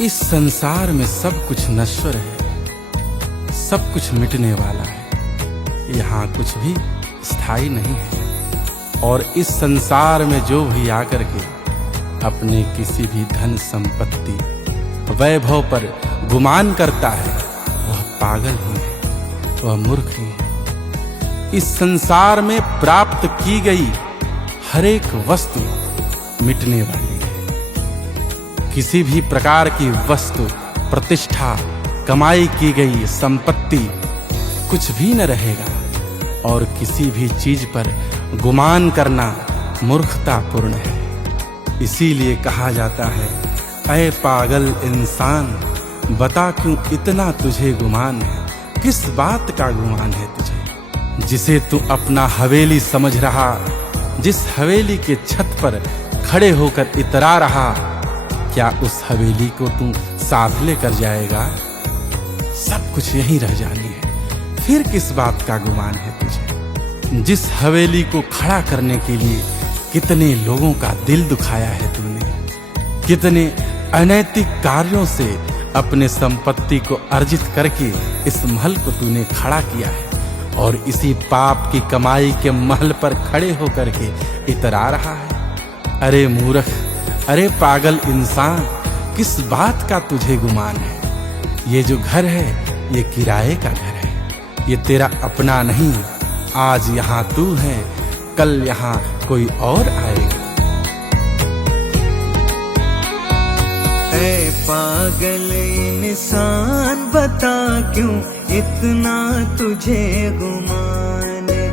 इस संसार में सब कुछ नश्वर है, सब कुछ मिटने वाला है, यहाँ कुछ भी स्थायी नहीं है। और इस संसार में जो भी आकर के अपने किसी भी धन संपत्ति वैभव पर गुमान करता है, वह पागल ही है, वह मूर्ख ही है। इस संसार में प्राप्त की गई हर एक वस्तु मिटने वाली है। किसी भी प्रकार की वस्तु, प्रतिष्ठा, कमाई की गई संपत्ति कुछ भी न रहेगा। और किसी भी चीज पर गुमान करना मूर्खतापूर्ण है। इसीलिए कहा जाता है, ऐ पागल इंसान, बता क्यों इतना तुझे गुमान है? किस बात का गुमान है तुझे, जिसे तू अपना हवेली समझ रहा, जिस हवेली के छत पर खड़े होकर इतरा रहा, क्या उस हवेली को तू साथ लेकर जाएगा? सब कुछ यहीं रह जानी है, फिर किस बात का गुमान है तुझे? जिस हवेली को खड़ा करने के लिए कितने लोगों का दिल दुखाया है तूने, कितने अनैतिक कार्यों से अपने संपत्ति को अर्जित करके इस महल को तूने खड़ा किया है, और इसी पाप की कमाई के महल पर खड़े होकर के इतरा रहा है। अरे मूर्ख, अरे पागल इंसान, किस बात का तुझे गुमान है? ये जो घर है, ये किराए का घर है, ये तेरा अपना नहीं। आज यहाँ तू है, कल यहाँ कोई और आएगा। ऐ पागल इंसान, बता क्यों इतना तुझे गुमान है?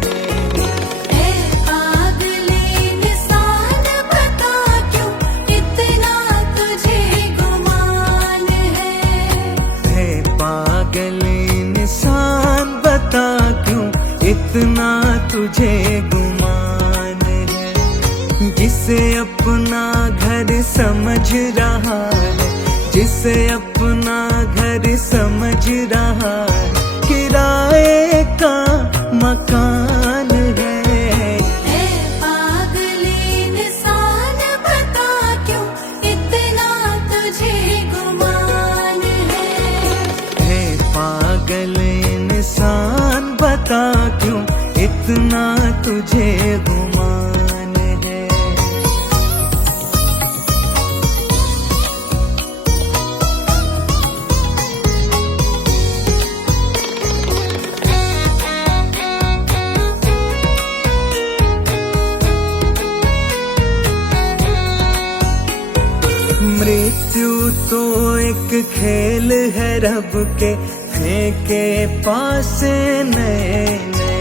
ऐ पागल इंसान, बता क्यों इतना तुझे गुमान है? ऐ पागल इंसान, बता क्यों इतना तुझे गुमान है? जिसे अपना घर समझ रहा है, जिसे अपना घर समझ रहा है, किराए का मकान है। ऐ पागल इंसान, बता क्यों इतना तुझे गुमान है? ऐ पागल इंसान, बता क्यों इतना तुझे गुमान है? मृत्यु तो एक खेल है रब के, फेंके पास नए नए,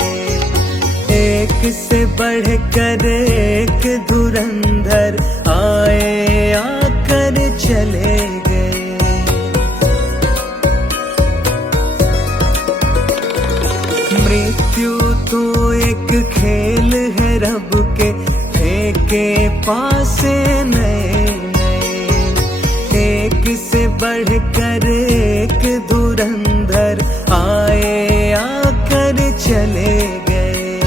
एक से बढ़कर एक धुरंधर आए आकर चले गए। मृत्यु तो एक खेल है रब के, फेंके पास नए नए, एक से बढ़कर एक धुरंधर आए आकर चले गए।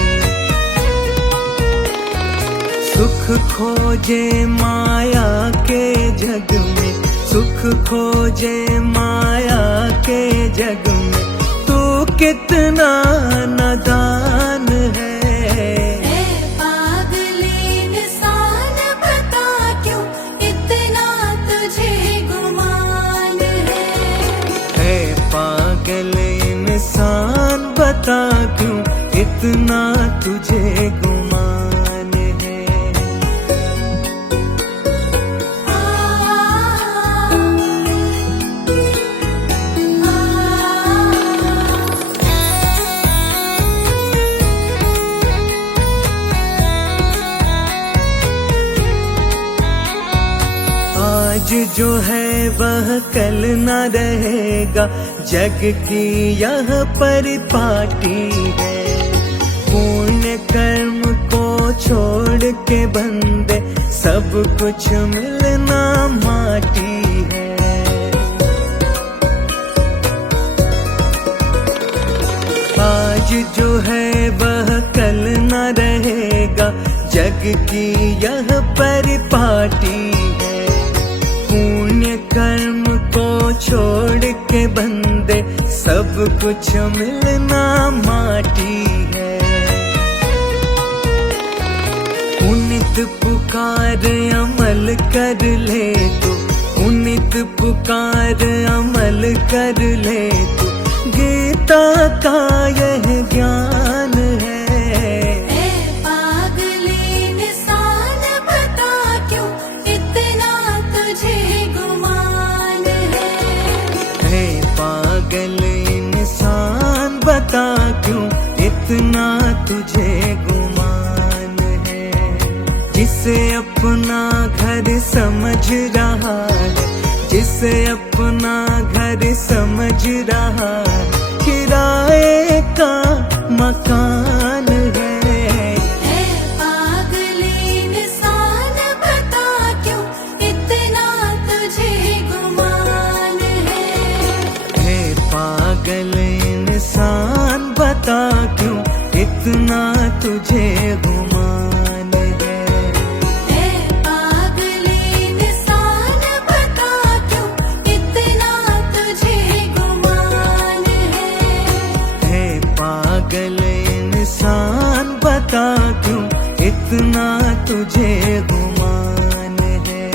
सुख खोजे माया के जग में, सुख खोजे माया के जग में, तू कितना नादान है। ऐ पागल इंसान, बता क्यों इतना तुझे गुमान है? ऐ पागल इंसान, बता क्यों इतना तुझे गुमान है? आज जो है वह कल न रहेगा, जग की यह परिपाटी है। पुण्य कर्म को छोड़ के बंदे, सब कुछ मिलना माटी है। आज जो है वह कल न रहेगा, जग की यह परिपाटी है। पुण्य कर्म को छोड़ के बंदे, सब कुछ मिलना माटी है। पुनित पुकार अमल कर ले तू, पुनित पुकार अमल कर ले तू, गीता का यह ज्ञान है। ए पागले इंसान बता क्यों इतना तुझे गुमान है। हे पागल इंसान बता क्यों इतना तुझे गुमान है। जिसे अपना घर समझ रहा है, जिसे अपना घर समझ रहा है, किराए का मकान है। ए पागले इंसान बता क्यों इतना तुझे गुमान है। हे पागल इंसान बता क्यों इतना तुझे गुमान है। ए पागले इंसान बता क्यों इतना तुझे गुमान है। हे पागल इंसान बता क्यों इतना तुझे गुमान है।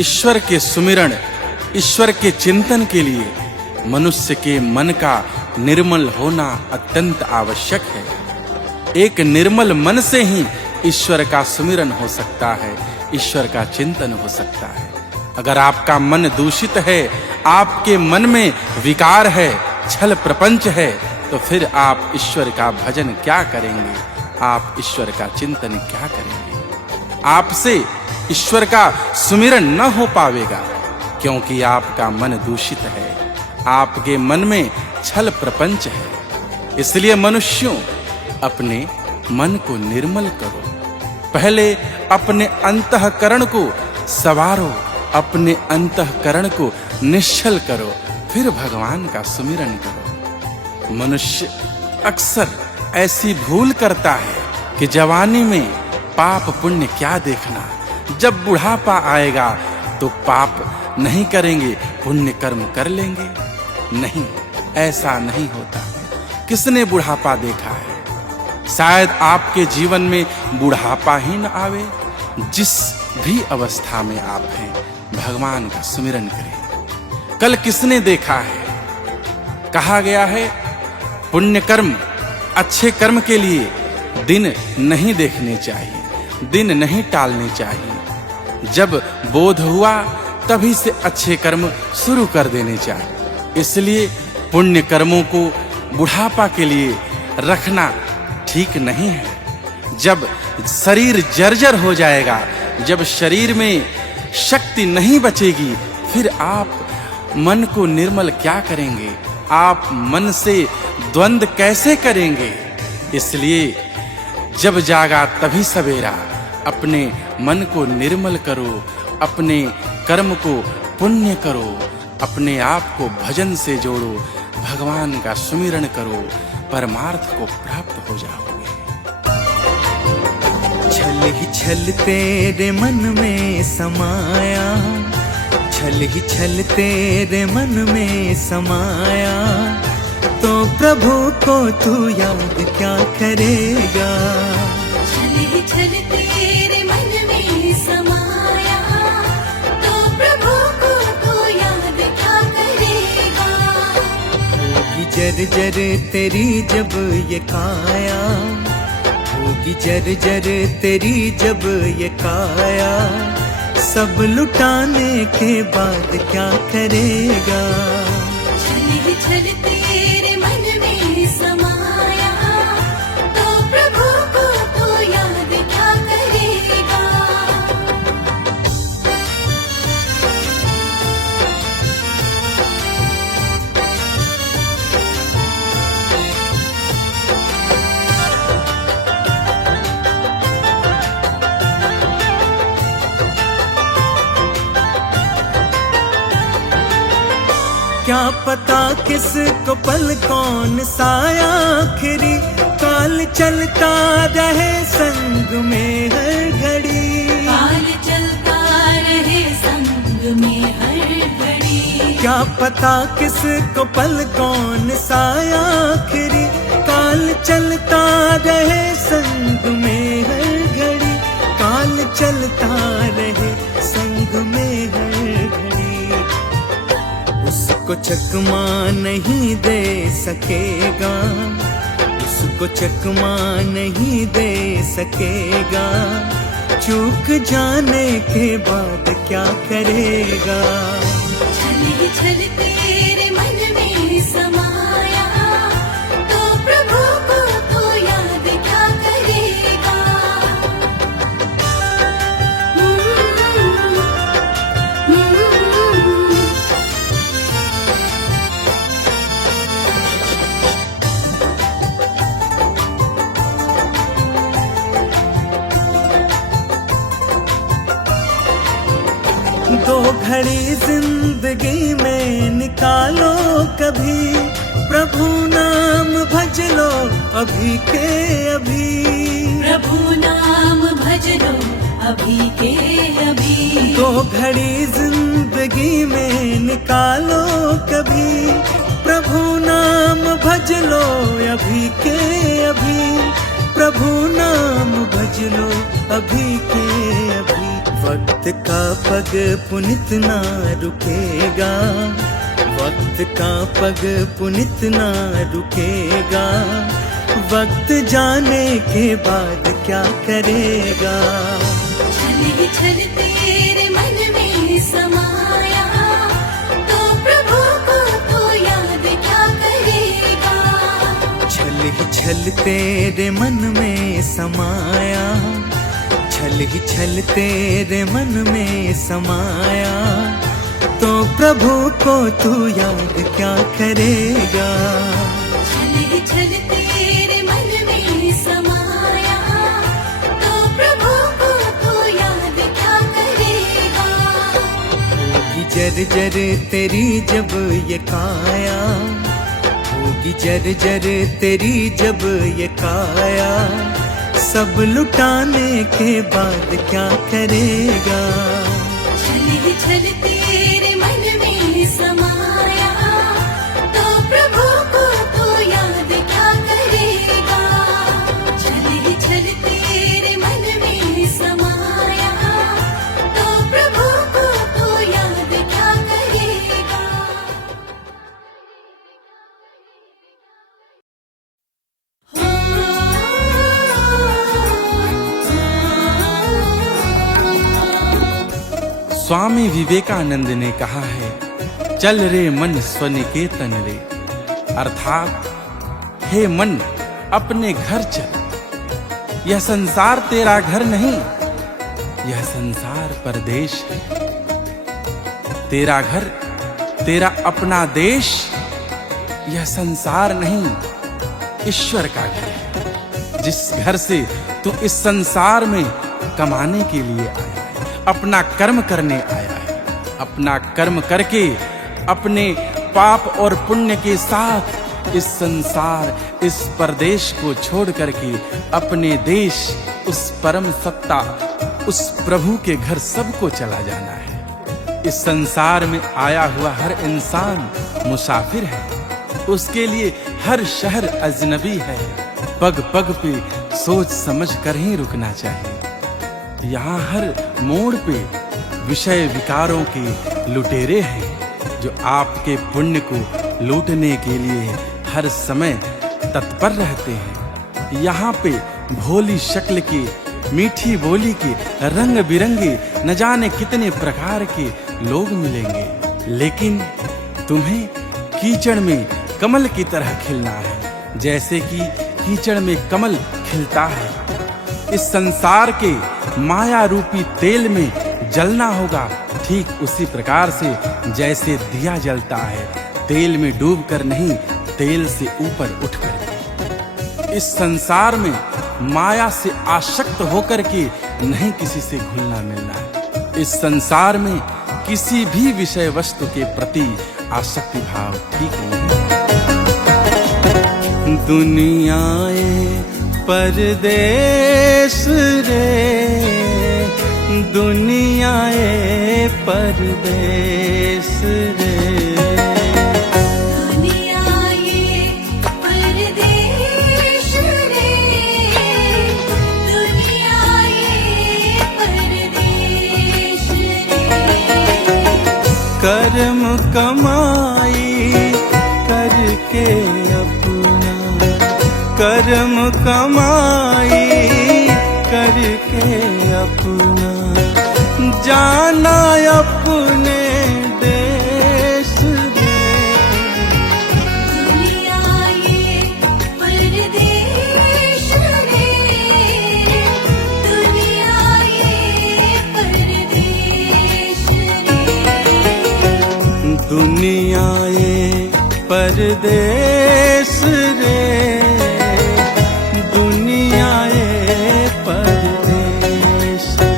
ईश्वर के सुमिरण, ईश्वर के चिंतन के लिए मनुष्य के मन का निर्मल होना अत्यंत आवश्यक है। एक निर्मल मन से ही ईश्वर का सुमिरन हो सकता है, ईश्वर का चिंतन हो सकता है। अगर आपका मन दूषित है, आपके मन में विकार है, छल प्रपंच है, तो फिर आप ईश्वर का भजन क्या करेंगे, आप ईश्वर का चिंतन क्या करेंगे? आपसे ईश्वर का सुमिरन न हो पावेगा, क्योंकि आपका मन दूषित है, आपके मन में छल प्रपंच है। इसलिए मनुष्यों, अपने मन को निर्मल करो। पहले अपने अंतःकरण को संवारो, अपने अंतःकरण को निश्चल करो, फिर भगवान का सुमिरन करो। मनुष्य अक्सर ऐसी भूल करता है कि जवानी में पाप पुण्य क्या देखना, जब बुढ़ापा आएगा तो पाप नहीं करेंगे, पुण्य कर्म कर लेंगे। नहीं, ऐसा नहीं होता। किसने बुढ़ापा देखा है? शायद आपके जीवन में बुढ़ापा ही न आवे। जिस भी अवस्था में आप हैं, भगवान का सुमिरन करें। कल किसने देखा है? कहा गया है, पुण्य कर्म, अच्छे कर्म के लिए दिन नहीं देखने चाहिए, दिन नहीं टालने चाहिए। जब बोध हुआ तभी से अच्छे कर्म शुरू कर देने चाहिए। इसलिए पुण्य कर्मों को बुढ़ापा के लिए रखना ठीक नहीं है। जब शरीर जर्जर हो जाएगा, जब शरीर में शक्ति नहीं बचेगी, फिर आप मन को निर्मल क्या करेंगे? आप मन से द्वंद्व कैसे करेंगे? इसलिए जब जागा तभी सवेरा। अपने मन को निर्मल करो, अपने कर्म को पुण्य करो, अपने आप को भजन से जोड़ो, भगवान का सुमिरन करो, परमार्थ को प्राप्त हो जाओगे। छल ही छल तेरे मन में समाया, छल ही छल तेरे मन में समाया, तो प्रभु को तू याद क्या करेगा? छल ही छल तेरे मन में समाया, तो प्रभु को तू याद क्या करेगा? होगी जर्जर तेरी जब ये काया, होगी जर्जर तेरी जब ये काया, सब लुटाने के बाद क्या करेगा? छल ही छल तेरे मन में समाया, तो प्रभु को तू याद क्या करेगा? क्या पता किसको पल कौन सा आखिरी, काल चलता रहे संग में हर घड़ी। काल चलता रहे संग में हर घड़ी। क्या पता किसको पल कौन सा आखिरी, काल चलता रहे संग में हर घड़ी, काल चलता रहे संग में हर घड़ी। उसको चकमा नहीं दे सकेगा, उसको चकमा नहीं दे सकेगा, चूक जाने के बाद क्या करेगा? छल ही छल तेरे मन में समाया, तो प्रभु को तू याद क्या करेगा? दो घड़ी जिंदगी में निकालो कभी, प्रभु नाम भज लो अभी के अभी। प्रभु नाम भज लो अभी के अभी। दो घड़ी जिंदगी में निकालो कभी, प्रभु नाम भज लो अभी के अभी, प्रभु नाम भज लो अभी के अभी। वक्त का पग पुनित ना रुकेगा, वक्त का पग पुनित ना रुकेगा, वक्त जाने के बाद क्या करेगा। छल ही छल तेरे मन में समाया, तो प्रभु को तू याद क्या करेगा। छल ही छल तेरे मन में समाया, छल ही छल तेरे मन में समाया, तो प्रभु को तू याद क्या करेगा। छल ही छल तेरे मन में समाया, तो प्रभु को तू याद क्या करेगा। होगी जर्जर तेरी जब ये काया, होगी जर्जर तेरी जब ये काया, सब लुटाने के बाद क्या करेगा। छल ही छल तेरे मन में समाया, तो प्रभु को तू याद क्या करेगा। छल ही छल तेरे मन में समाया, तो प्रभु को तू याद क्या करेगा। स्वामी विवेकानंद ने कहा है, चल रे मन स्वनिकेतन रे, अर्थात हे मन अपने घर चल। यह संसार तेरा घर नहीं, यह संसार परदेश है। तेरा घर, तेरा अपना देश, यह संसार नहीं, ईश्वर का घर है। जिस घर से तू इस संसार में कमाने के लिए आया है, अपना कर्म करने आया है, अपना कर्म करके अपने पाप और पुण्य के साथ इस संसार, इस परदेश को छोड़ करके अपने देश, उस परम सत्ता, उस प्रभु के घर सबको चला जाना है। इस संसार में आया हुआ हर इंसान मुसाफिर है, उसके लिए हर शहर अजनबी है। पग पग पे सोच समझ कर ही रुकना चाहिए। यहाँ हर मोड़ पे विषय विकारों के लुटेरे हैं, जो आपके पुण्य को लूटने के लिए हर समय तत्पर रहते हैं। यहाँ पे भोली शक्ल के, मीठी बोली के, रंग बिरंगे न जाने कितने प्रकार के लोग मिलेंगे, लेकिन तुम्हें कीचड़ में कमल की तरह खिलना है, जैसे कि कीचड़ में कमल खिलता है। इस संसार के माया रूपी तेल में जलना होगा, ठीक उसी प्रकार से जैसे दिया जलता है, तेल में डूबकर नहीं, तेल से ऊपर उठकर। इस संसार में माया से आसक्त होकर के नहीं किसी से घुलना मिलना। इस संसार में किसी भी विषय वस्तु के प्रति आसक्ति भाव ठीक नहीं। दुनियाए परदेश रे, दुनियाए परदेश रे। दुनिया ये परदेश रे, दुनिया ये परदेश रे। कर्म कमाई करके अपना, कर्म कमाई करके अपना, जाना अपने देश रे। दुनिया ये परदेश रे, दुनिया ये परदेश रे। दुनिया ये परदेश रे, दुनिया ये परदेश रे।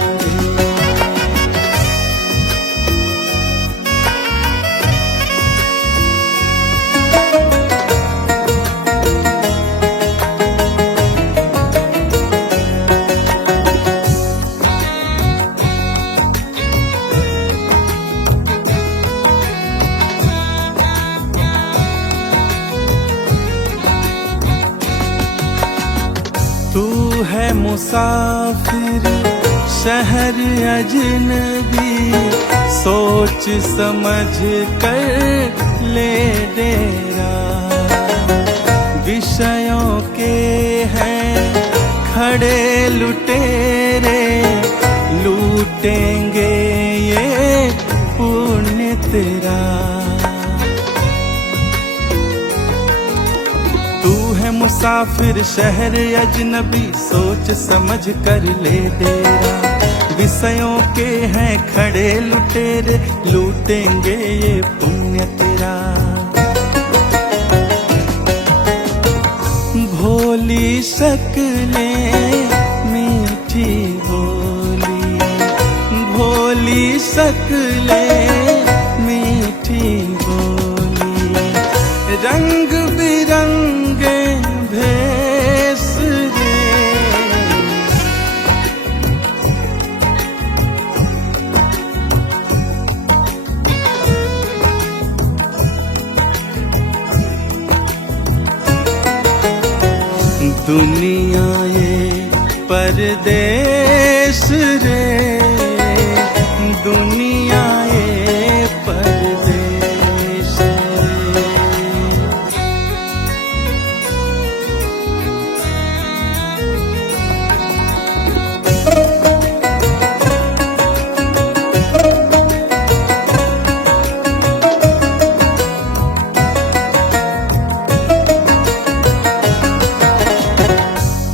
तू है मुसाफिर शहर अजनबी सोच समझ कर ले डेरा। विषयों के हैं खड़े लुटेरे, लूटेंगे ये पुण्य तेरा। तू है मुसाफिर शहर अजनबी सोच समझ कर ले डेरा। विषयों के हैं खड़े लुटेरे, लूटेंगे ये पुण्य तेरा। भोली शक्लें मीठी बोली, भोली शक्लें मीठी बोली, रंग बिरंगे भेष रे। दुनिया ये परदेश रे, दुनिया ये परदेश रे।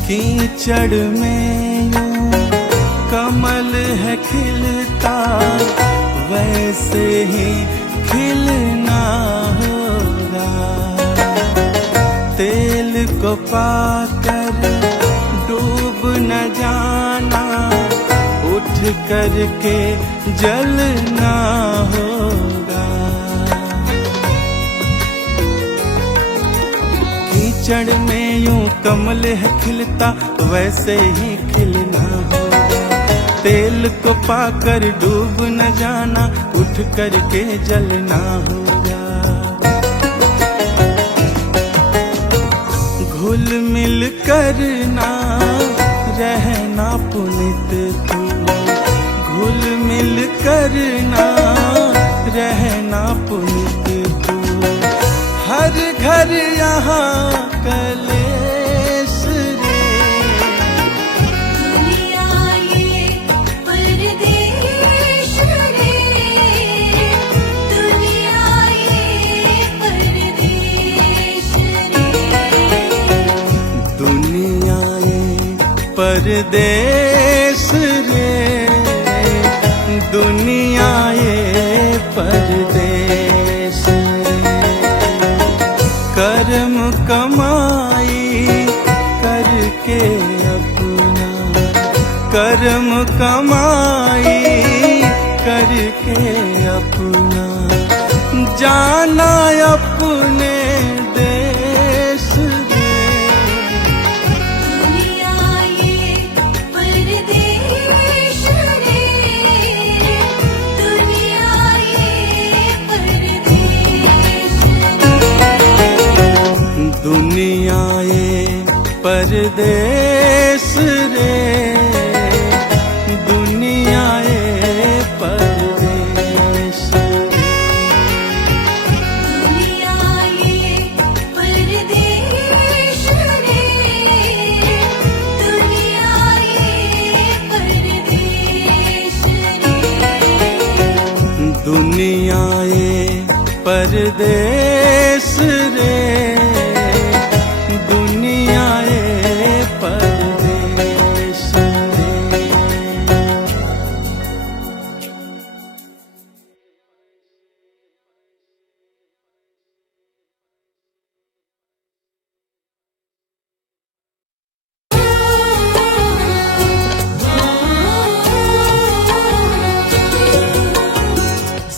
कीचड़ में यूं कमल है खिलता, वैसे ही खिलना होगा। तेल को पाकर डूब न जाना, उठ करके जलना होगा। कीचड़ में यूं कमल है खिलता, वैसे ही खिलना होगा। तेल को पाकर डूब न जाना, उठ करके जलना होगा। घुल मिल करना रहना पुनित तू, घुल मिल करना रहना पुनित तू। हर घर यहाँ कलेश रे। दुनिया ये परदेश रे, दुनिया ये परदेश रे। दुनिया ये परदेश रे, दुनिया ये परदेश रे। कर्म कमाई करके अपना, कर्म कमाई करके अपना, जाना अपने देश रे। दुनिया ये परदेश रे, दुनिया ये परदेश रे। दुनिया ये परदेश रे, दुनिया ये परदेश रे। दुनिया ये परदेश रे, दुनिया ये परदेश रे। दुनिया ये परदेश रे, दुनिया ये परदेश रे।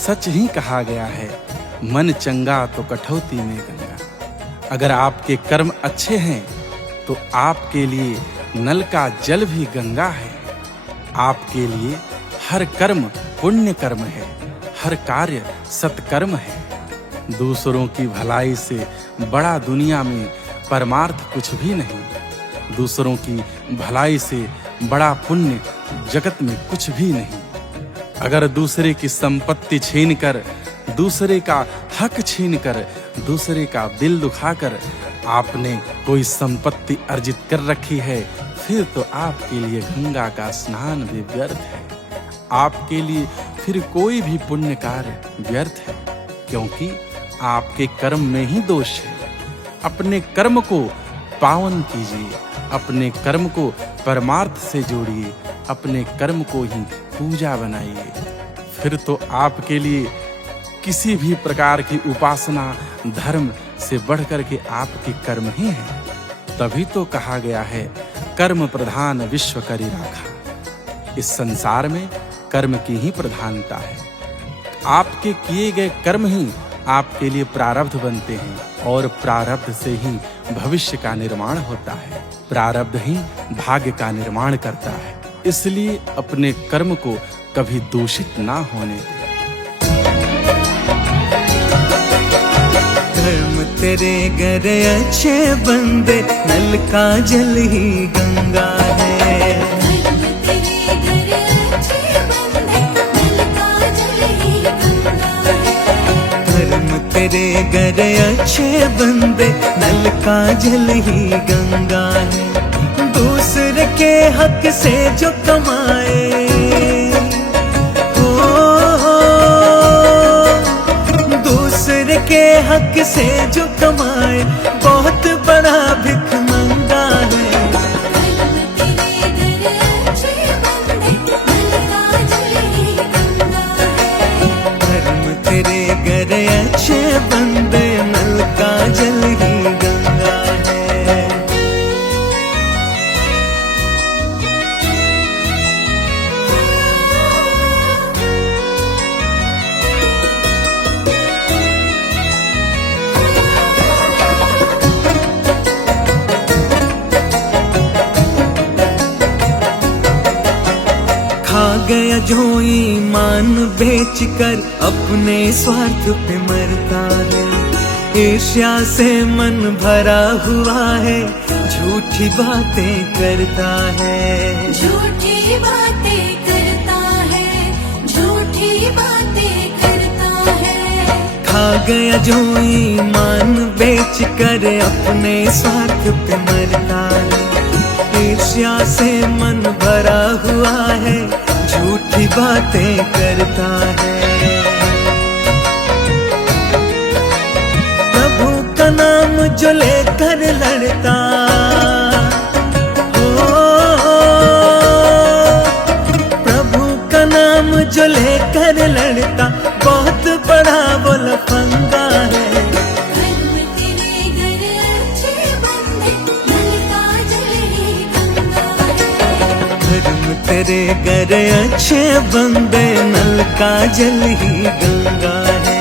सच ही कहा गया है, मन चंगा तो कठौती में गंगा। अगर आपके कर्म अच्छे हैं तो आपके लिए नल का जल भी गंगा है। आपके लिए हर कर्म पुण्य कर्म है, हर कार्य सत्कर्म है। दूसरों की भलाई से बड़ा दुनिया में परमार्थ कुछ भी नहीं। दूसरों की भलाई से बड़ा पुण्य जगत में कुछ भी नहीं। अगर दूसरे की संपत्ति छीनकर, दूसरे का हक छीनकर, दूसरे का दिल दुखाकर आपने कोई संपत्ति अर्जित कर रखी है, फिर तो आपके लिए गंगा का स्नान भी व्यर्थ है। आपके लिए फिर कोई भी पुण्य कार्य व्यर्थ है, क्योंकि आपके कर्म में ही दोष है। अपने कर्म को पावन कीजिए, अपने कर्म को परमार्थ से जोड़िए, अपने कर्म को ही पूजा बनाइए। फिर तो आपके लिए किसी भी प्रकार की उपासना धर्म से बढ़कर के आपके कर्म ही हैं। तभी तो कहा गया है, कर्म प्रधान विश्व करि राखा। इस संसार में कर्म की ही प्रधानता है। आपके किए गए कर्म ही आपके लिए प्रारब्ध बनते हैं, और प्रारब्ध से ही भविष्य का निर्माण होता है। प्रारब्ध ही भाग्य का निर्माण करता है। इसलिए अपने कर्म को कभी दूषित ना होने दें। कर्म तेरे घर अच्छे बंदे, नल का जल ही गंगा है। कर्म तेरे घर अच्छे बंदे, नल का जल ही गंगा है। दूसरे के हक से जो कमाए, दूसरे के हक से जो कमाए, बहुत बड़ा भिख मंगा है। कर्म तेरे घर अच्छे बंदे, नल का जल ही गंगा है। खा गया जो ईमान बेच कर, अपने स्वार्थ पे मरता है। ईर्ष्या से मन भरा हुआ है, झूठी बातें करता है। झूठी बातें करता है, झूठी बातें करता है। खा गया जो ईमान बेच कर, अपने स्वार्थ पे मरता है। ईर्ष्या से मन भरा हुआ है, झूठी बातें करता है। प्रभु का नाम जो लेकर लड़ता, प्रभु का नाम जो लेकर लड़ता, बहुत बड़ा वो लफंगा है। तेरे घर अच्छे बंदे, नल का जल ही गंगा है।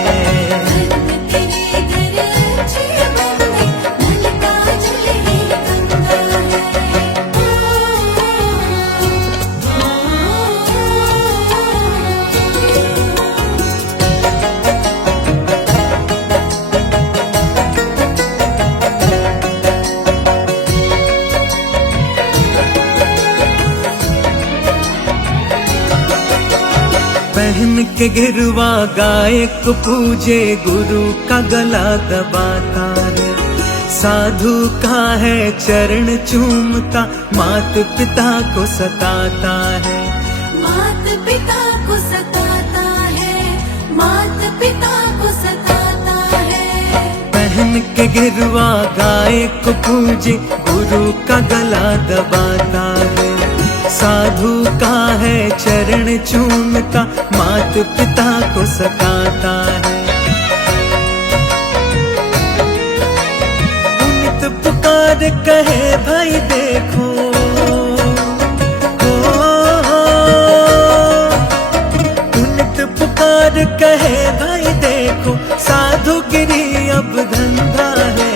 पहन के गिरवा गाय को पूजे, गुरु का गला दबाता है। साधु का है चरण चूमता, मात पिता को सताता है। मात पिता को सताता है, मात पिता को सताता है। पहन के गिरवा गाय को पूजे, गुरु का गला दबाता है। साधु का है चरण चूमता, मात पिता को सताता है। पुनित पुकार कहे भाई देखो, पुनित पुकार कहे भाई देखो, साधुगिरी अब धंधा है।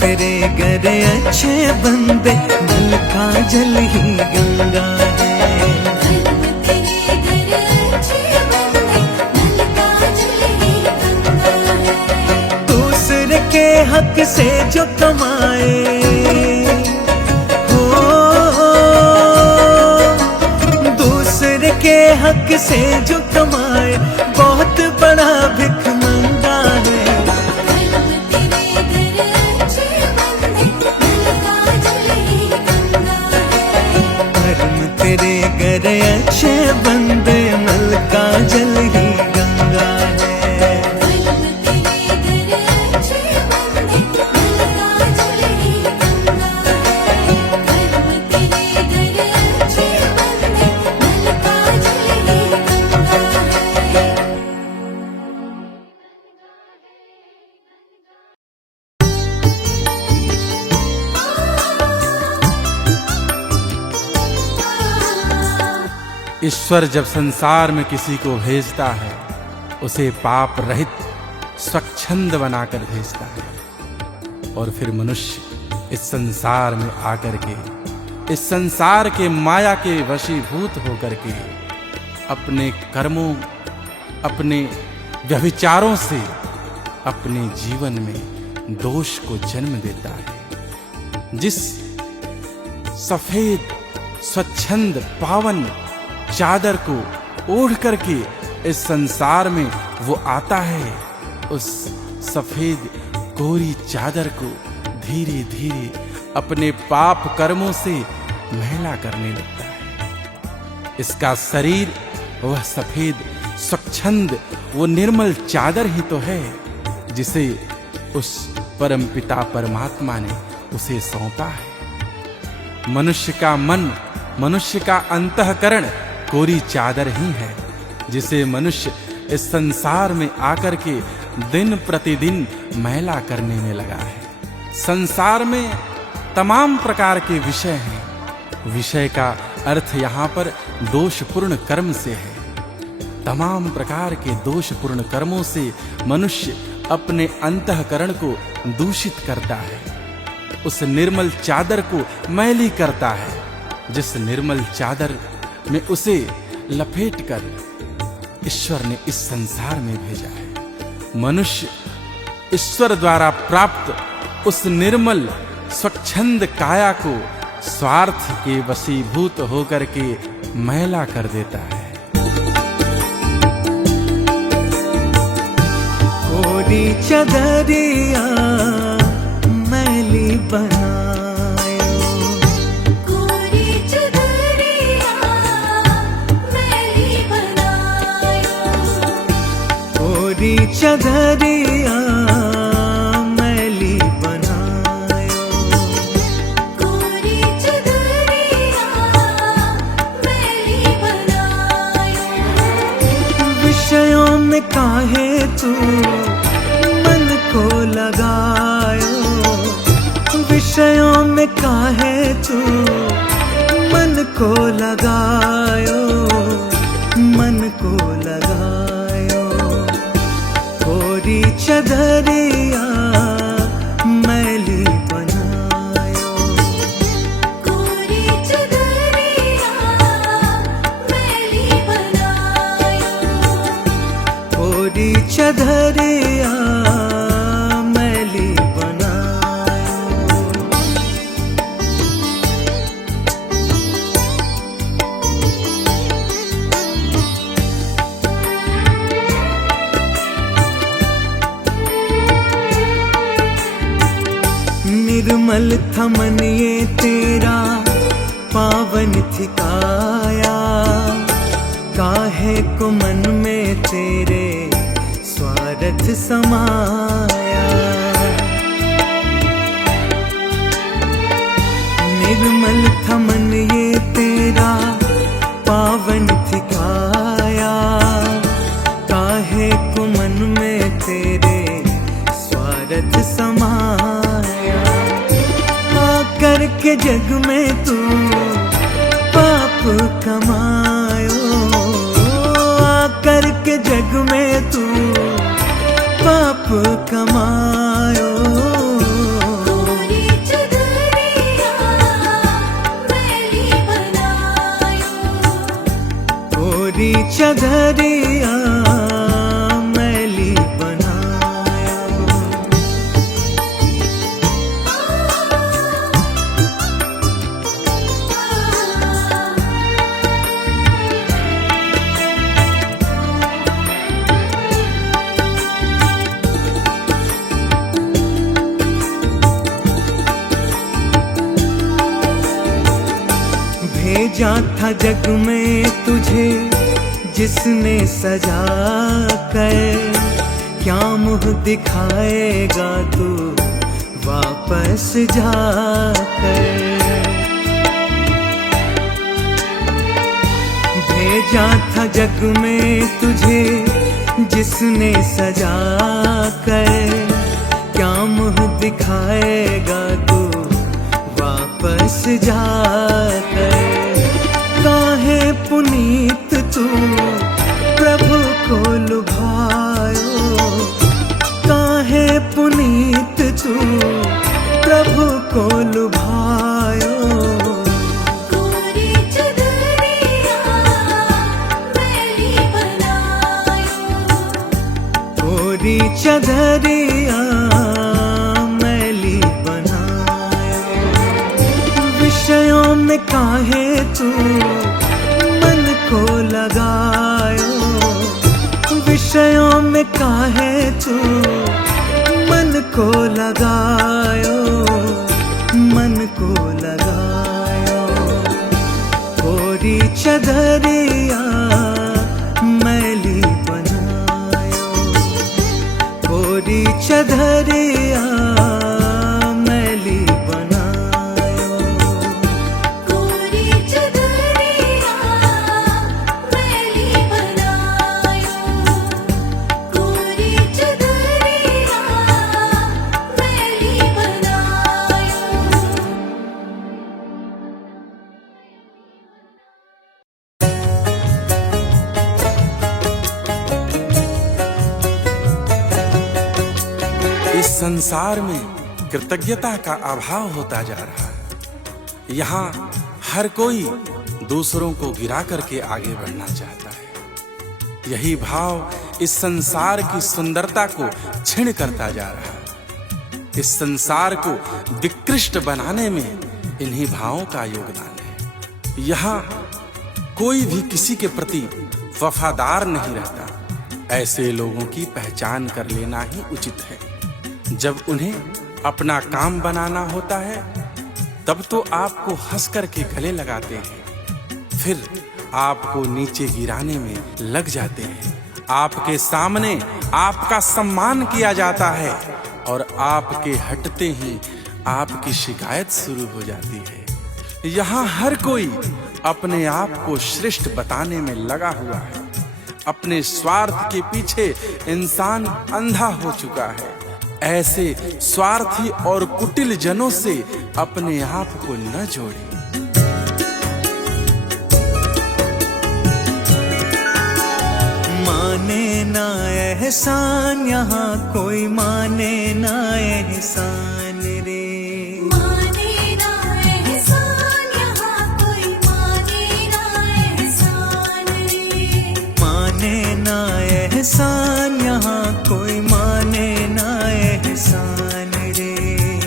तेरे घर अच्छे बंदे, नल का जल ही गंगा है। हक से जो कमाए, दूसरे के हक से जो कमाए बहुत बड़ा भिखमंगा है। कर्म तेरे घर अच्छे बंदे नल का जल ही गंगा है। कर्म तेरे घर अच्छे बंदे नल का जल ही गंगा है। कर्म तेरे घर अच्छे बंदे नल का जल ही गंगा है। ईश्वर जब संसार में किसी को भेजता है, उसे पाप रहित स्वच्छंद बनाकर भेजता है। और फिर मनुष्य इस संसार में आकर के, इस संसार के माया के वशीभूत होकर के अपने कर्मों, अपने व्यभिचारों से अपने जीवन में दोष को जन्म देता है। जिस सफेद स्वच्छंद पावन चादर को ओढ़ करके इस संसार में वो आता है, उस सफेद कोरी चादर को धीरे धीरे अपने पाप कर्मों से मैला करने लगता है। इसका शरीर वह सफेद स्वच्छंद वो निर्मल चादर ही तो है जिसे उस परमपिता परमात्मा ने उसे सौंपा है। मनुष्य का मन, मनुष्य का अंतःकरण कोरी चादर ही है जिसे मनुष्य इस संसार में आकर के दिन प्रतिदिन मैला करने में लगा है। संसार में तमाम प्रकार के विषय हैं। विषय का अर्थ यहाँ पर दोषपूर्ण कर्म से है। तमाम प्रकार के दोषपूर्ण कर्मों से मनुष्य अपने अंतःकरण को दूषित करता है, उस निर्मल चादर को मैली करता है, जिस निर्मल चादर में उसे लपेटकर ईश्वर ने इस संसार में भेजा है। मनुष्य ईश्वर द्वारा प्राप्त उस निर्मल स्वच्छंद काया को स्वार्थ के वशीभूत होकर के मैला कर देता है। कोरी चदरिया मैली बनायो, कोरी चदरिया मैली बनायो, कोरी चदरिया मैली बनायो, कोरी चदरिया मैली बनायो। विषयों में काहे तू मन को लगायो, विषयों में काहे तू मन को लगायो, मन को लगायो। कोरी चदरिया मैली बनायो, कोरी चदरिया मैली बनायो, कोरी चदरिया मैली बनायो। निर्मल थमन ये तेरा पावन थिकाया, काहे को मन में तेरे स्वार्थ समाया। निर्मल थमन ये तेरा पावन थिकाया, काहे को मन में तेरे स्वार्थ समाया। आकर के जग में तू पाप कमायो, आकर के जग में तू पाप कमायो। कोरी चदरिया मैली बनायो, कोरी चदरिया मैली बनायो। भेजा था जग में तुझे जिसने सजा कर, क्या मुँह दिखाएगा तू वापस जाकर। भेजा था जग में तुझे जिसने सजा कर, क्या मुँह दिखाएगा तू वापस जाकर। काहे पुनीत तू प्रभु को लुभायो, काहे पुनीत तू प्रभु को लुभायो। कोरी चदरिया मैली बनायो, कोरी चदरिया मैली बनायो। विषयों में काहे तू मन को लगायो, विषयों में काहे तू मन को लगायो, मन को लगायो। कोरी चदरिया मैली बनायो, कोरी चदरिया मैली बनायो। कोरी चदरिया मैली बनायो, कोरी चदरिया मैली बनायो। इस संसार में कृतज्ञता का अभाव होता जा रहा है। यहाँ हर कोई दूसरों को गिरा करके आगे बढ़ना चाहता है। यही भाव इस संसार की सुंदरता को क्षीण करता जा रहा है। इस संसार को विकृष्ट बनाने में इन्हीं भावों का योगदान है। यहाँ कोई भी किसी के प्रति वफादार नहीं रहता। ऐसे लोगों की पहचान कर लेना ही उचित है। जब उन्हें अपना काम बनाना होता है तब तो आपको हंस कर के गले लगाते हैं, फिर आपको नीचे गिराने में लग जाते हैं। आपके सामने आपका सम्मान किया जाता है और आपके हटते ही आपकी शिकायत शुरू हो जाती है। यहाँ हर कोई अपने आप को श्रेष्ठ बताने में लगा हुआ है। अपने स्वार्थ के पीछे इंसान अंधा हो चुका है। ऐसे स्वार्थी और कुटिल जनों से अपने आप को न जोड़ें। माने ना एहसान यहाँ कोई माने ना एहसान रे। माने ना एहसान यहाँ कोई माने ना एहसान रे। माने ना एहसान यहाँ कोई माने ना एहसान रे।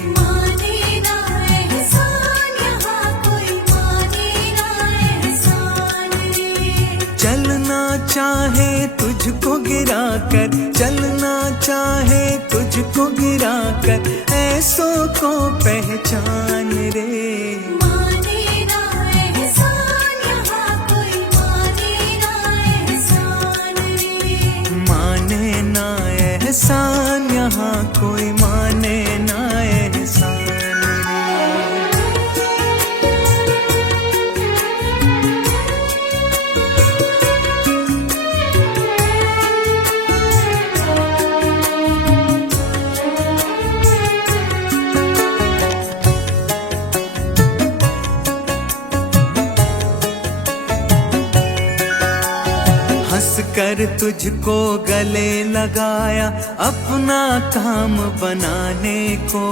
माने ना एहसान यहाँ कोई माने ना एहसान रे। चलना चाहे तुझको गिरा कर, चलना चाहे तुझको गिरा कर, ऐसों को पहचान रे। माने ना एहसान यहाँ कोई माने ना एहसान रे। माने ना एहसान यहाँ कोई माने ना एहसान रे। हंस कर तुझको गले लगाया अपना काम बनाने को,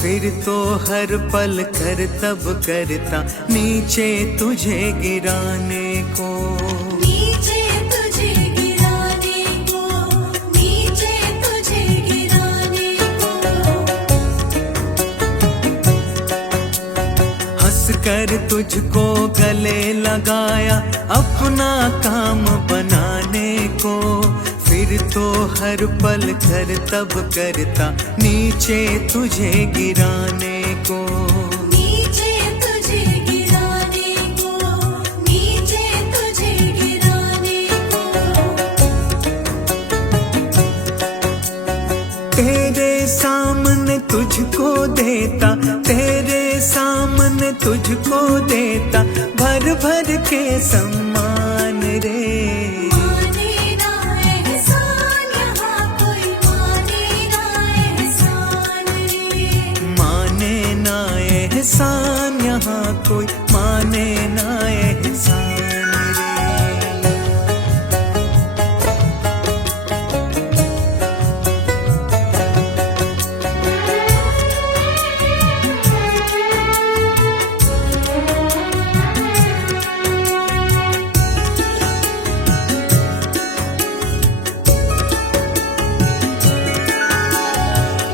फिर तो हर पल कर तब करता नीचे तुझे गिराने को। नीचे तुझे गिराने को, नीचे तुझे गिराने को। हंस कर तुझको गले लगाया अपना काम बनाने को, फिर तो हर पल कर तब करता नीचे तुझे गिराने को। नीचे तुझे गिराने को, तुझको देता, तेरे सामने तुझको देता, भर भर के सम्मान रे। माने ना एहसान यहाँ कोई, माने ना एहसान रे। माने ना एहसान यहाँ कोई, माने ना एहसान रे।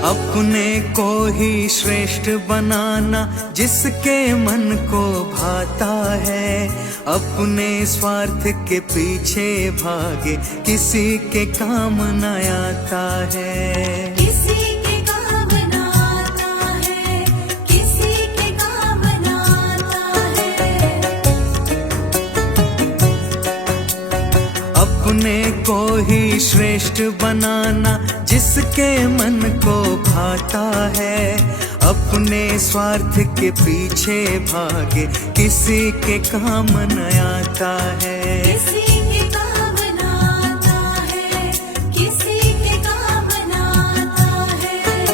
अपने को ही श्रेष्ठ बनाना जिसके मन को भाता है, अपने स्वार्थ के पीछे भागे किसी के काम न आता है। किसी के काम ना आता है, किसी के काम ना आता है। अपने को ही श्रेष्ठ बनाना जिसके मन को भाता है, अपने स्वार्थ के पीछे भागे किसी के काम न आता है। किसी के काम ना आता है, किसी के काम ना आता है।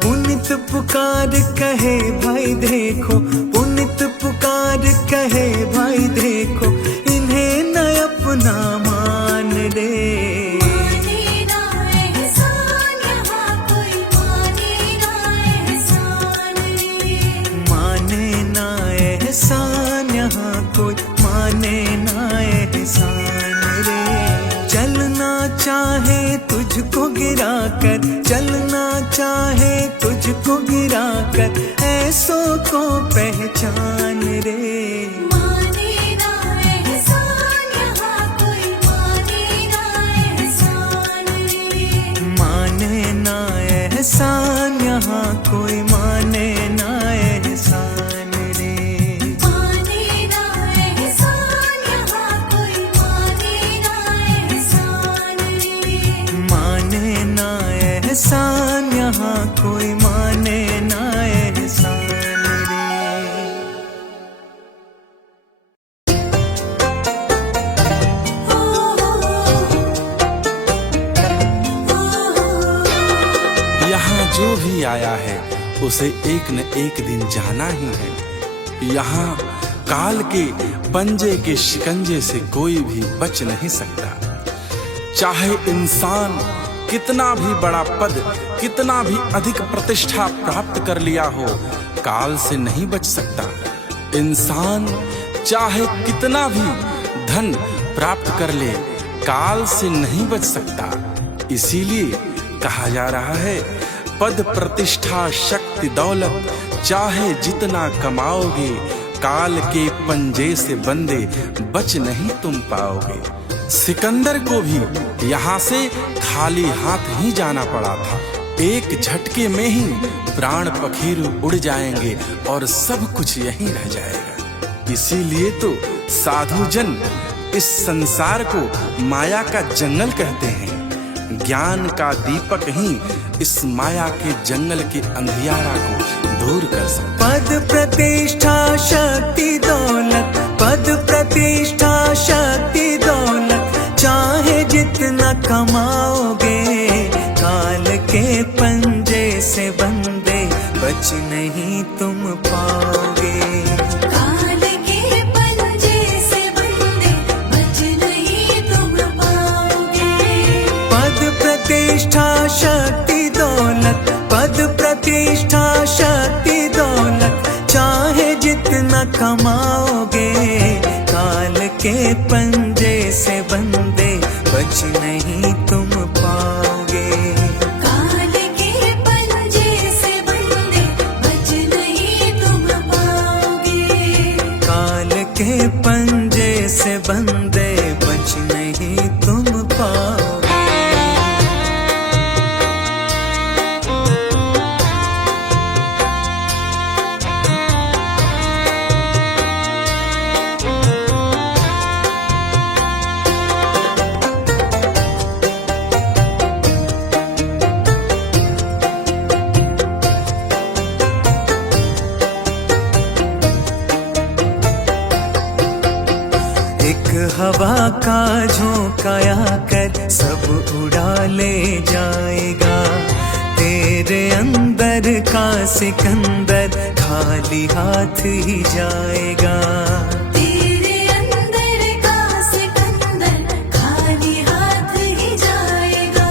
पुनित पुकार कहे भाई देखो, पुनित पुकार कहे भाई देखो, इन्हें न अपना मान रे। माने ना एहसान यहाँ कोई, माने ना एहसान रे। माने ना एहसान यहाँ कोई, माने ना एहसान रे। चलना चाहे तुझको गिरा कर, चलना चाहे तुझको गिरा कर, ऐसों को पहचान रे। माने ना एहसान यहाँ कोई, माने ना एहसान रे। माने ना एहसान यहाँ कोई, माने ना एहसान रे। माने ना एहसान यहाँ कोई, माने ना एहसान रे। माने ना एहसान यहाँ कोई, माने ना एहसान रे। यहाँ जो भी आया है उसे एक न एक दिन जाना ही है। यहाँ काल के पंजे के शिकंजे से कोई भी बच नहीं सकता। चाहे इंसान कितना भी बड़ा पद, कितना भी अधिक प्रतिष्ठा प्राप्त कर लिया हो, काल से नहीं बच सकता। इंसान चाहे कितना भी धन प्राप्त कर ले, काल से नहीं बच सकता। इसीलिए कहा जा रहा है, पद प्रतिष्ठा शक्ति दौलत चाहे जितना कमाओगे, काल के पंजे से बंदे बच नहीं तुम पाओगे। सिकंदर को भी यहाँ से खाली हाथ ही जाना पड़ा था। एक झटके में ही प्राण पखेरु उड़ जाएंगे और सब कुछ यहीं रह जाएगा। इसीलिए तो साधु जन इस संसार को माया का जंगल कहते हैं। ज्ञान का दीपक ही इस माया के जंगल के अंधियारा को दूर कर सकता। पद प्रतिष्ठा शक्ति दौलत, पद प्रतिष्ठा शक्ति दौलत, चाहे जितना कमाओगे, काल के पंजे से बंदे बच नहीं तुम पाओगे। काल के पंजे से बंदे बच नहीं तुम पाओगे। पद प्रतिष्ठा शक्ति दौलत, पद प्रतिष्ठा शक्ति दौलत, चाहे जितना कमाओगे, काल के पंजे से बंदे बच नहीं तुम पाओगे। काल के पंजे से बंदे बच नहीं तुम पाओगे। काल के पंजे से बंदे बच नहीं तुम पाओगे। एक हवा का झोंका आकर सब उड़ा ले जाएगा। तेरे अंदर का सिकंदर खाली हाथ ही जाएगा। तेरे अंदर का सिकंदर खाली हाथ ही जाएगा।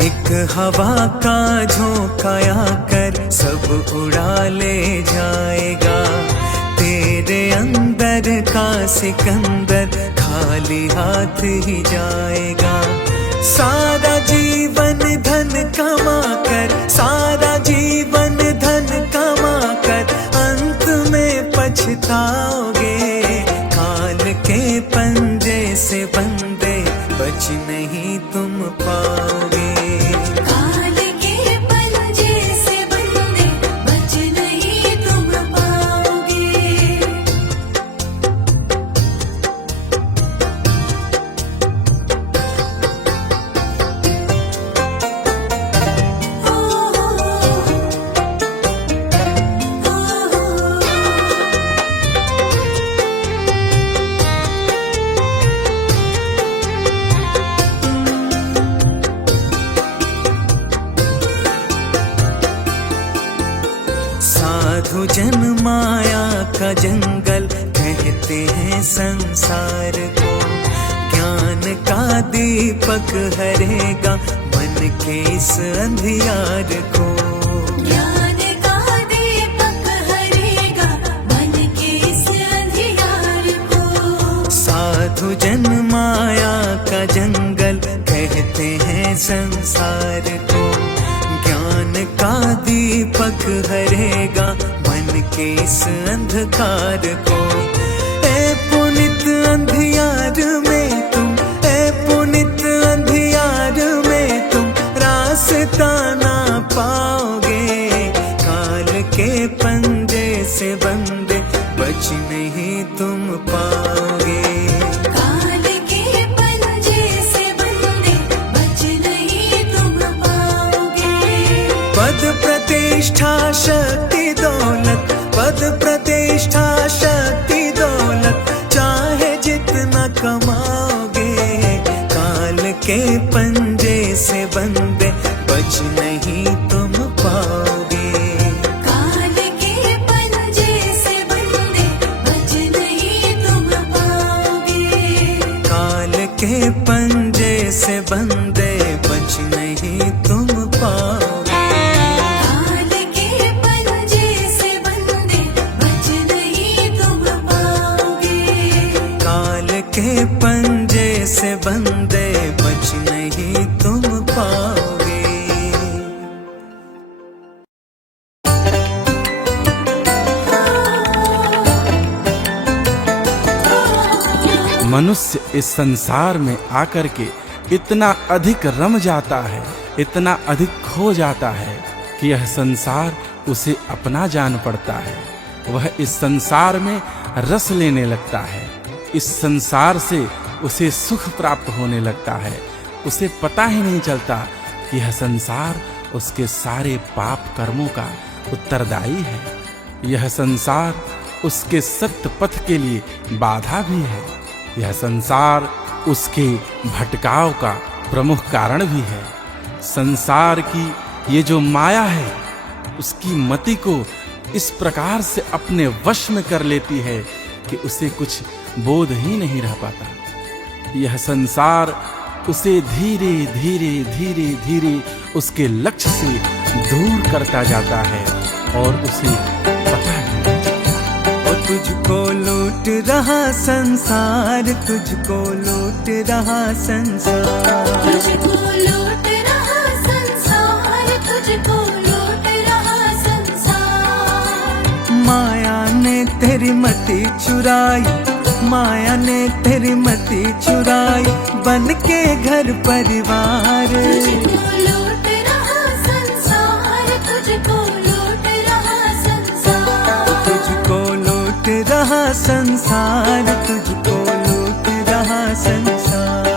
एक हवा का झोंका आकर सब उड़ा ले जाएगा। तेरे अंदर का सिकंदर खाली हाथ ही जाएगा। सारा जीवन धन कमा कर, सारा जीवन धन कमा कर अंत में पछताओगे। काल के पंजे से बंदे बच नहीं तुम पाओगे। काल के पंजे से बंदे बच नहीं तुम पाओगे। साधु जन माया का जंगल कहते हैं संसार को। ज्ञान का दीपक हरेगा मन के इस अंधियार को। ज्ञान का दीपक हरेगा मन के इस अंधियार को। साधु जन माया का जंगल कहते हैं संसार को। ज्ञान का दीपक हरेगा मन के इस अंधकार को। ए पुनित अंधियार में तुम, ए पुनित अंधियार में तुम रास्ता ना पाओगे। काल के पंजे से बंदे बच नहीं तुम पाओगे। काल के पंजे से बंदे बच नहीं तुम पाओगे। पद प्रतिष्ठा शक्ति दौलत, पद प्रतिष्ठा शक्ति दौलत चाहे जितना कमाओगे। काल के पंजे से बंदे बच नहीं तुम पाओगे। काल के पंजे से बंदे बच नहीं तुम पाओगे। काल के पंजे से बंदे बच नहीं तुम पाओगे। काल के पंजे से बंदे बच नहीं तुम पाओगे। काल के पंजे से बंदे बच नहीं तुम पाओगे। मनुष्य इस संसार में आकर के इतना अधिक रम जाता है, इतना अधिक खो जाता है कि यह संसार उसे अपना जान पड़ता है। वह इस संसार में रस लेने लगता है। इस संसार से उसे सुख प्राप्त होने लगता है। उसे पता ही नहीं चलता कि यह संसार उसके सारे पाप कर्मों का उत्तरदायी है। यह संसार उसके सत्य पथ के लिए बाधा भी है। यह संसार उसके भटकाव का प्रमुख कारण भी है। संसार की ये जो माया है, उसकी मति को इस प्रकार से अपने वश में कर लेती है कि उसे कुछ बोध ही नहीं रह पाता। यह संसार उसे धीरे धीरे धीरे धीरे उसके लक्ष्य से दूर करता जाता है और उसे पता नहीं चलता। और तुझको लूट रहा संसार, तुझको लूट रहा संसार। तुझको लूट रहा संसार, तुझको लूट रहा संसार। माया ने तेरी मति चुराई, माया ने तेरी मति चुराई, बन के घर परिवार। तुझको लूट रहा संसार, तुझको लूट रहा संसार। तुझको लूट रहा संसार, तुझको लूट रहा संसार।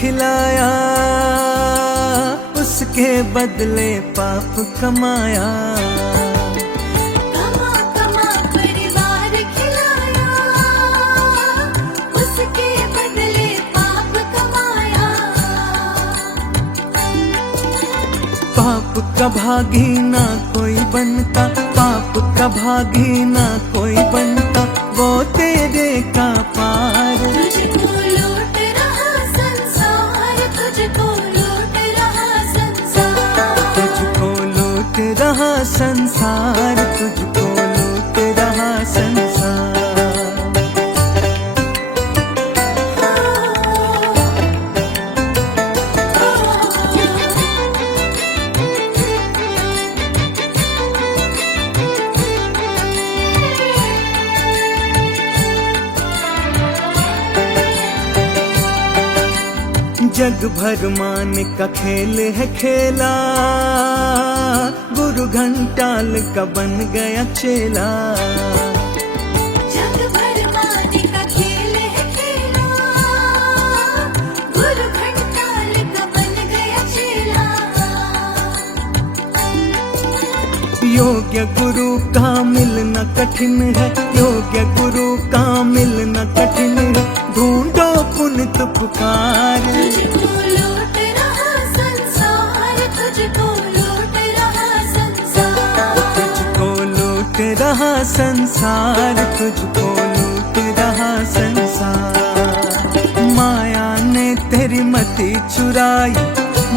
खिलाया, उसके बदले पाप कमाया। कमा कमा परिवार खिलाया, उसके बदले पाप कमाया। पाप का भागी ना कोई बनता, पाप का भागी ना कोई बनता, वो तेरे का पार। तुझको लूट रहा संसार, तुझको लूट रहा संसार। तुझको लूट रहा संसार, तुझको लूट रहा संसार। जग भर मान का खेल है खेला, गुरु घंटाल का बन गया चेला। जग भर माने का खेल है खेला, गुरु घंटाल का बन गया चेला। योग्य गुरु का मिलना कठिन है, योग्य गुरु का मिलना कठिन है, ढूंढो पुनित पुकार। तुझको लूट रहा संसार, तुझको लूट रहा संसार। तुझको लूट रहा संसार, तुझको लूट रहा संसार। माया ने तेरी मति चुराई,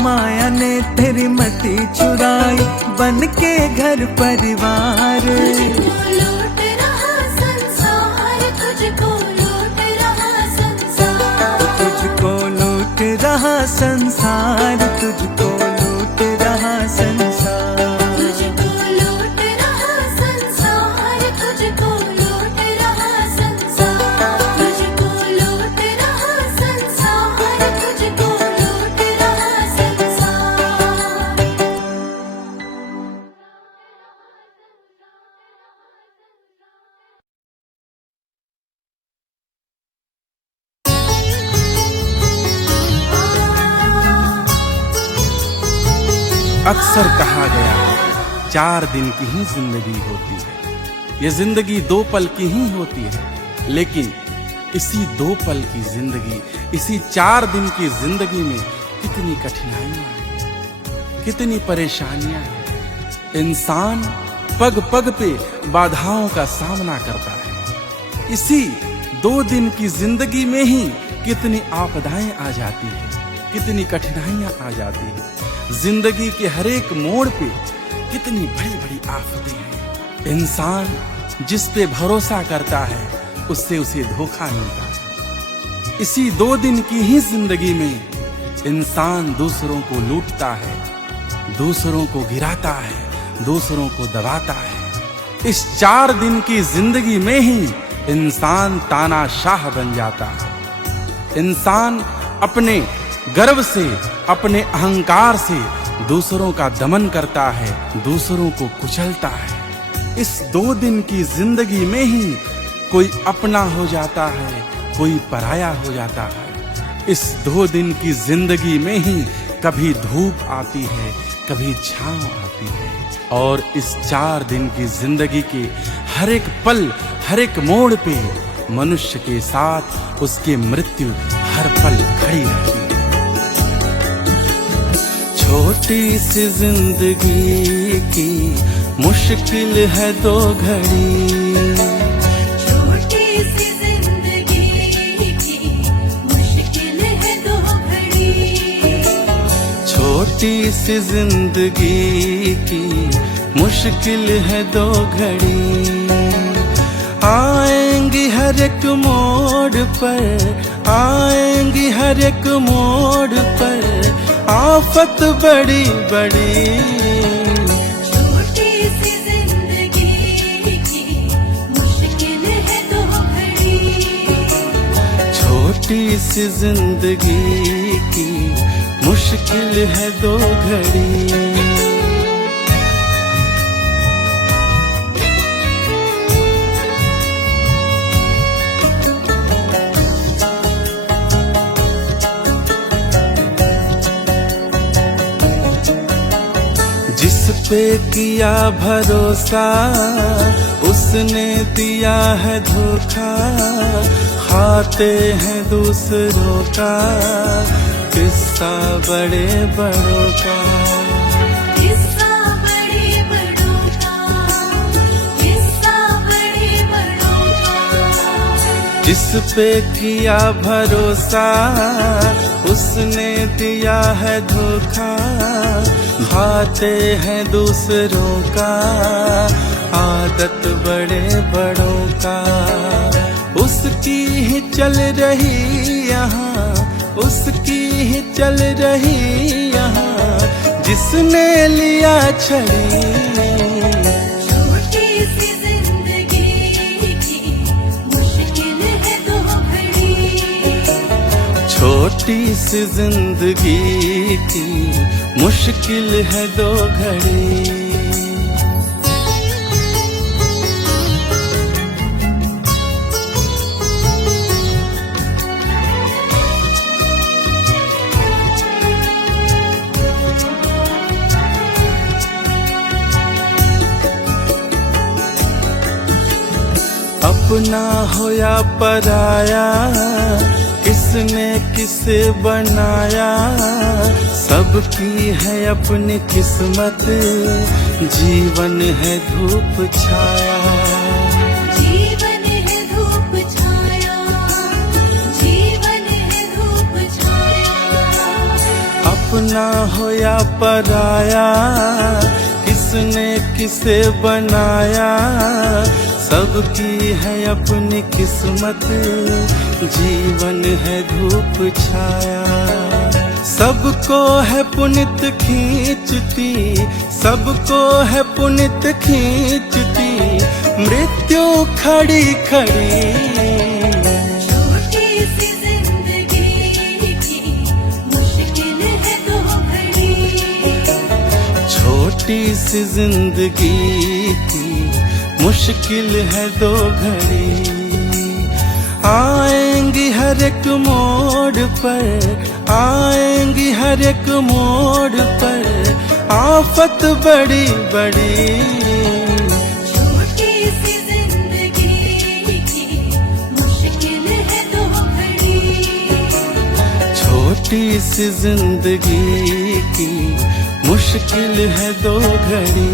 माया ने तेरी मति चुराई, बन के घर परिवार। तुझको लूट रहा संसार, तुझको लूट रहा संसार। तुझको लूट रहा संसार, तुझको लूट रहा संसार। तुझको लूट रहा संसार, तुझको लूट रहा संसार। तुझको लूट रहा संसार, तुझको लूट रहा संसार। अक्सर कहा गया है 4 दिन की ही जिंदगी होती है, ये जिंदगी 2 पल की ही होती है। लेकिन इसी 2 पल की जिंदगी, इसी 4 दिन की जिंदगी में कितनी कठिनाइयां हैं, कितनी परेशानियां हैं। इंसान पग पग पे बाधाओं का सामना करता है। इसी 2 दिन की जिंदगी में ही कितनी आपदाएं आ जाती हैं, कितनी कठिनाइयां आ जाती हैं। जिंदगी के हर एक मोड़ पे कितनी बड़ी बड़ी आफतें हैं। इंसान जिस पे भरोसा करता है उससे उसे धोखा मिलता है। इसी 2 दिन की ही जिंदगी में इंसान दूसरों को लूटता है, दूसरों को गिराता है, दूसरों को दबाता है। इस 4 दिन की जिंदगी में ही इंसान तानाशाह बन जाता है। इंसान अपने गर्व से, अपने अहंकार से दूसरों का दमन करता है, दूसरों को कुचलता है। इस 2 दिन की जिंदगी में ही कोई अपना हो जाता है, कोई पराया हो जाता है। इस 2 दिन की जिंदगी में ही कभी धूप आती है, कभी छांव आती है। और इस 4 दिन की जिंदगी के हर एक पल, हर एक मोड़ पे मनुष्य के साथ उसकी मृत्यु हर पल खड़ी रहती है। छोटी सी जिंदगी की मुश्किल है 2 घड़ी, छोटी सी जिंदगी की मुश्किल है 2 घड़ी। छोटी सी जिंदगी की मुश्किल है 2 घड़ी। आएंगी हर एक मोड़ पर, आएंगी हर एक मोड़ पर आफत बड़ी बड़ी। छोटी सी जिंदगी की मुश्किल है 2 घड़ी। छोटी सी जिंदगी की मुश्किल है 2 घड़ी। जिस पे किया भरोसा उसने दिया है धोखा, खाते हैं दूसरों का किस्सा बड़े बड़ों का। किस्सा बड़े बड़ों का, किस्सा बड़े बड़ों का। जिस पे किया भरोसा उसने दिया है धोखा, खाते हैं दूसरों का आदत बड़े बड़ों का। उसकी ही चल रही यहाँ, उसकी ही चल रही यहाँ, जिसने लिया छड़ी। छोटी सी जिंदगी की मुश्किल है दो घड़ी। छोटी सी जिंदगी की मुश्किल है दो घड़ी। अपना हो या पराया, किसने किसे बनाया, सबकी है अपनी किस्मत, जीवन है धूप छाया। जीवन है धूप छाया, जीवन है धूप छाया। अपना हो या पराया, किसने किसे बनाया, सबकी है अपनी किस्मत, जीवन है धूप छाया। सबको है पुनित खींचती, सबको है पुनित खींचती, मृत्यु खड़ी खड़ी। छोटी सी जिंदगी की मुश्किल है दो घड़ी। छोटी सी जिंदगी की मुश्किल है दो घड़ी। आएंगी हर एक मोड़ पर, आएंगी हर एक मोड़ पर आफत बड़ी बड़ी। छोटी सी जिंदगी की मुश्किल है दो घड़ी। छोटी सी जिंदगी की मुश्किल है दो घड़ी।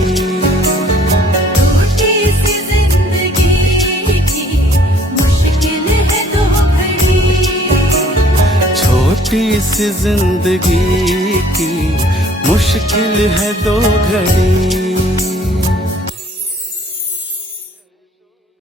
छोटी सी जिंदगी की मुश्किल है दो घड़ी।